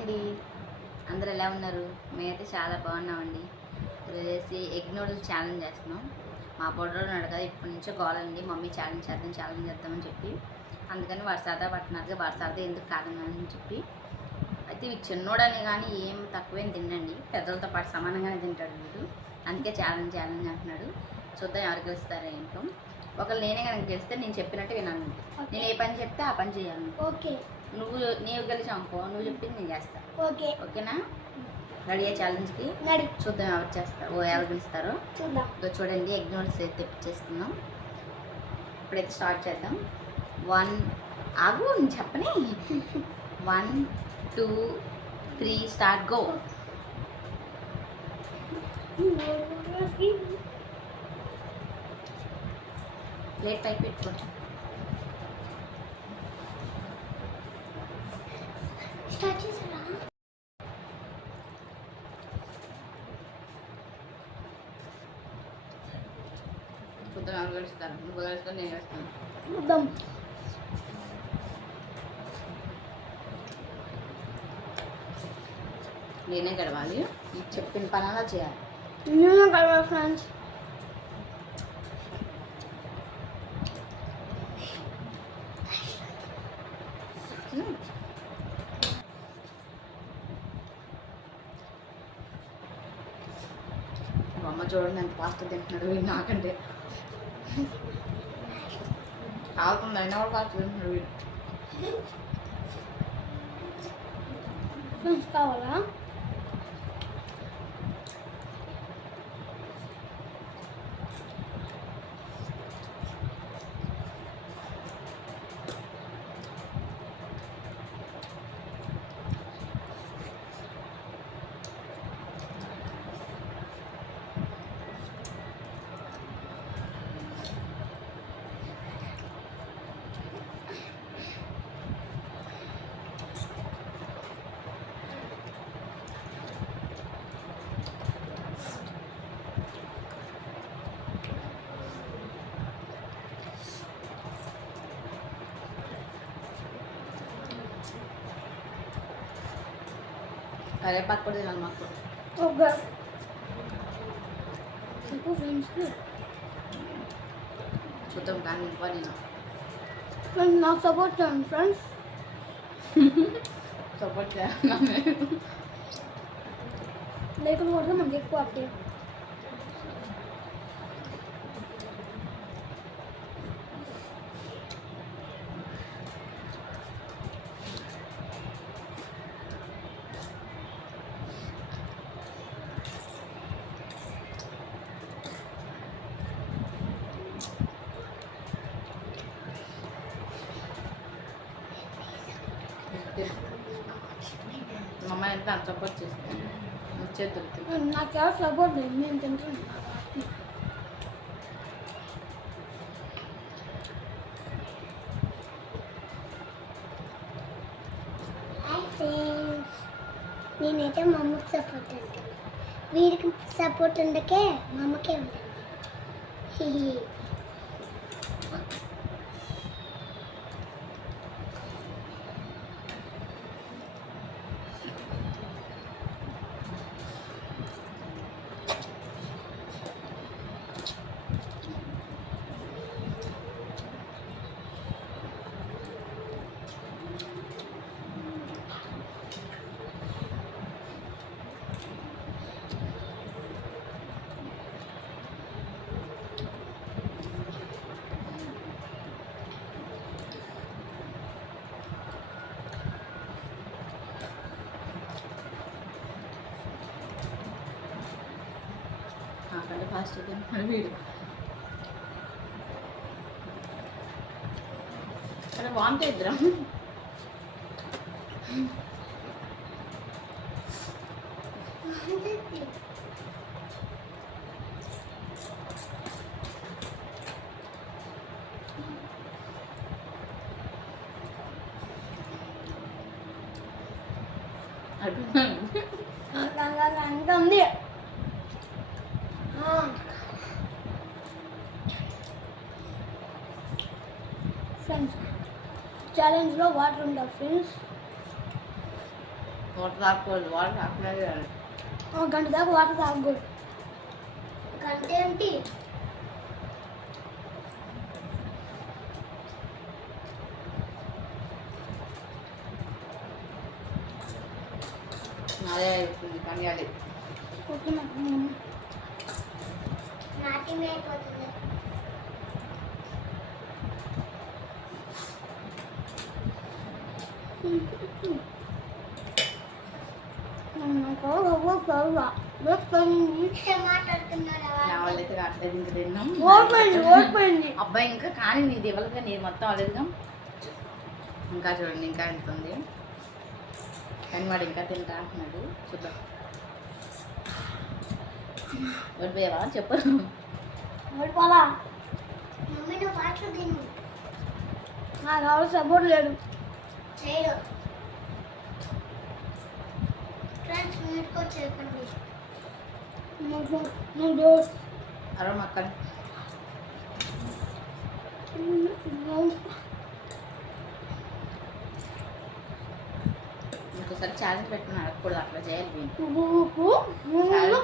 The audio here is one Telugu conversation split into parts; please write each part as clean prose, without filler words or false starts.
అండి, అందరూ ఎలా ఉన్నారు? మేమైతే చాలా బాగున్నామండి. ఈరోజు ఎగ్ నూడిల్స్ ఛాలెంజ్ చేస్తున్నాం. మా బొడ్డోడు ఉన్నాడు కదా, ఇప్పటి నుంచో గోలండి, మమ్మీ ఛాలెంజ్ చేద్దామని చెప్పి. అందుకని వాడు సరదా పట్టినట్టుగా వాడు సరదా ఎందుకు కాదని చెప్పి అయితే ఇవి చిన్నోడని కానీ ఏం తక్కువేం తినండి, పెద్దలతో పాటు సమానంగానే తింటాడు వీడు. అందుకే ఛాలెంజ్ అంటున్నాడు. చూద్దాం ఎవరు గెలుస్తారో ఏంటో. ఒకళ్ళు నేనే కనుక గెలిస్తే నేను చెప్పినట్టు వినాలి. నేను ఏ పని చెప్తే ఆ పని చేయాలి. ఓకే. నీవు గెలిచావు అనుకో, నువ్వు చెప్పింది నేను చేస్తా. ఓకే. ఓకేనా? రెడీ అయ్యే ఛాలెంజ్కి చూద్దాం ఎవరు చేస్తారు, ఎవరు గెలుస్తారో చూద్దాం. చూడండి, ఎగ్ నూడిల్స్ అయితే తెప్పించేసుకుందాం. ఇప్పుడైతే స్టార్ట్ చేద్దాం. 1 ఆగు, నేను చెప్పని. 1 2 3 స్టార్ట్, గో. ప్లేట్ పైకి పెట్టుకో. స్టార్ట్ చేసారా? చూద్దాం ఎవరు గెలుస్తారు. నువ్వు గెలుస్తావు, నేను గెలుస్తాను. చూద్దాం. నేనే గడవాలి, చెప్పిన పని అలా చేయాలి. నేను కలవాలి ఫ్రెండ్స్. అమ్మ చూడండి ఎంత ఫాస్ట్ తింటున్నాడు వీడు, నాకంటే కాలుతుంది అయినా కూడా ఫాస్ట్ తింటున్నాడు వీడు. ఫ్రెండ్స్ కావాలా? కరేపాకు కూడా తినాలి మాకు. ఓకే. చెప్పు ఫ్రెండ్స్కి. చూద్దాం కానీ ఇంకో నేను ఫ్రెండ్స్ నాకు సపోర్ట్ చేయండి ఫ్రెండ్స్. సపోర్ట్ చేయాలి. లేకుండా కూడా మనకి ఎక్కువ అప్డేట్. మా అమ్మాయి ఎంత సపోర్ట్ చేస్తుంది, చేతులు నాకు ఎవరు సపోర్ట్ లేదు, నేను తింటున్నాను. నేనైతే మా అమ్మకి సపోర్ట్ ఉంటాను, వీడికి సపోర్ట్ ఉండకే మా అమ్మకే ఉంటాను. నాకంటే ఫాస్ట్ తింటున్నాడు వీడు. అరే బాగుంటే ఇద్దరం. ఇంకా ఉంది. ఫ్రెండ్స్ ఛాలెంజ్లో వాటర్ ఉండవు ఫ్రెండ్స్. వాటర్ తాగకూడదు, వాటర్ తాగలేదు. ఒక గంట దాకా వాటర్ తాగకూడదు. గంట ఏంటి? అదే అయిపోతుంది కానీ అది నాటిమే అయిపోతుంది. నా వాళ్ళైతే రావట్లేదు ఇంకా తిన్నాం. అబ్బాయి ఇంకా కానీ నీది ఇవ్వలేదుగా, నీది మొత్తం అవ్వలేదుగా. ఇంకా చూడండి ఇంకా ఎంత ఉంది కానీ వాడు ఇంకా తింటా అంటున్నాడు. చూద్దాం. ఓడిపోయావా చెప్పు. ఓడిపోలా. మమ్మీ నువ్వు వాటర్ తిను. నాకు ఎవరు సపోర్ట్ లేడు. చేయడు. ఫ్రెండ్స్ మీట్కో చేయకండి. అరవ మక్కని ఇంకోసారి ఛాలెంజ్ పెట్టుకుని అడగకూడదు, అట్లా చేయాలి.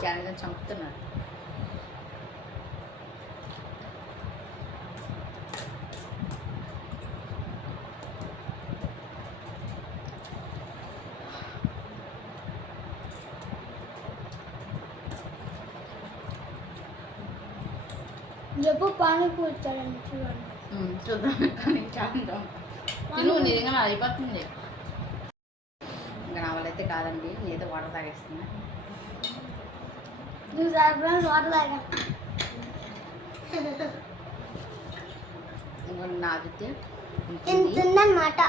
ఛాలెంజ్ చంపుతున్నారు. చెప్పు పానీపూరి ఇచ్చారండి చూడండి. చూద్దాం కానీ ఛాలెంజ్ తిను, నిజంగా నా అయిపోతుంది. ఇంకా నా వాళ్ళైతే కాదండి, నేనైతే వాటర్ తాగేస్తున్నా. నువ్వు సాయంత్రం వాటర్ తాగా. ఇంకా నాదైతే ఉందన్నమాట.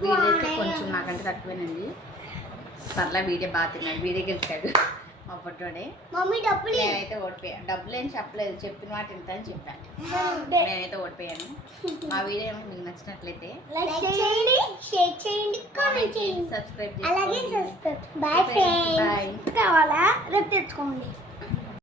వీడైతే కొంచెం నాకంటే తక్కువేనండి. పర్లా వీడే బాగా తిన్నాడు, వీడే గెలిచాడు మా పొట్టోడే. మమ్మీ డబ్బులు నేనైతే ఓడిపోయాను. డబ్బులు ఏం చెప్పలేదు, చెప్పిన మాట ఇంత అని చెప్పాను. నేనైతే ఓడిపోయాను. మా వీడియో మీకు నచ్చినట్లయితే లైక్ చేయండి, షేర్ చేయండి, కామెంట్ చేయండి, సబ్స్క్రైబ్ అలాగే చేసుకోండి. సబ్స్క్రైబ్. Bye friends. బాయ్. కావాలా రేపు తెచ్చుకోండి.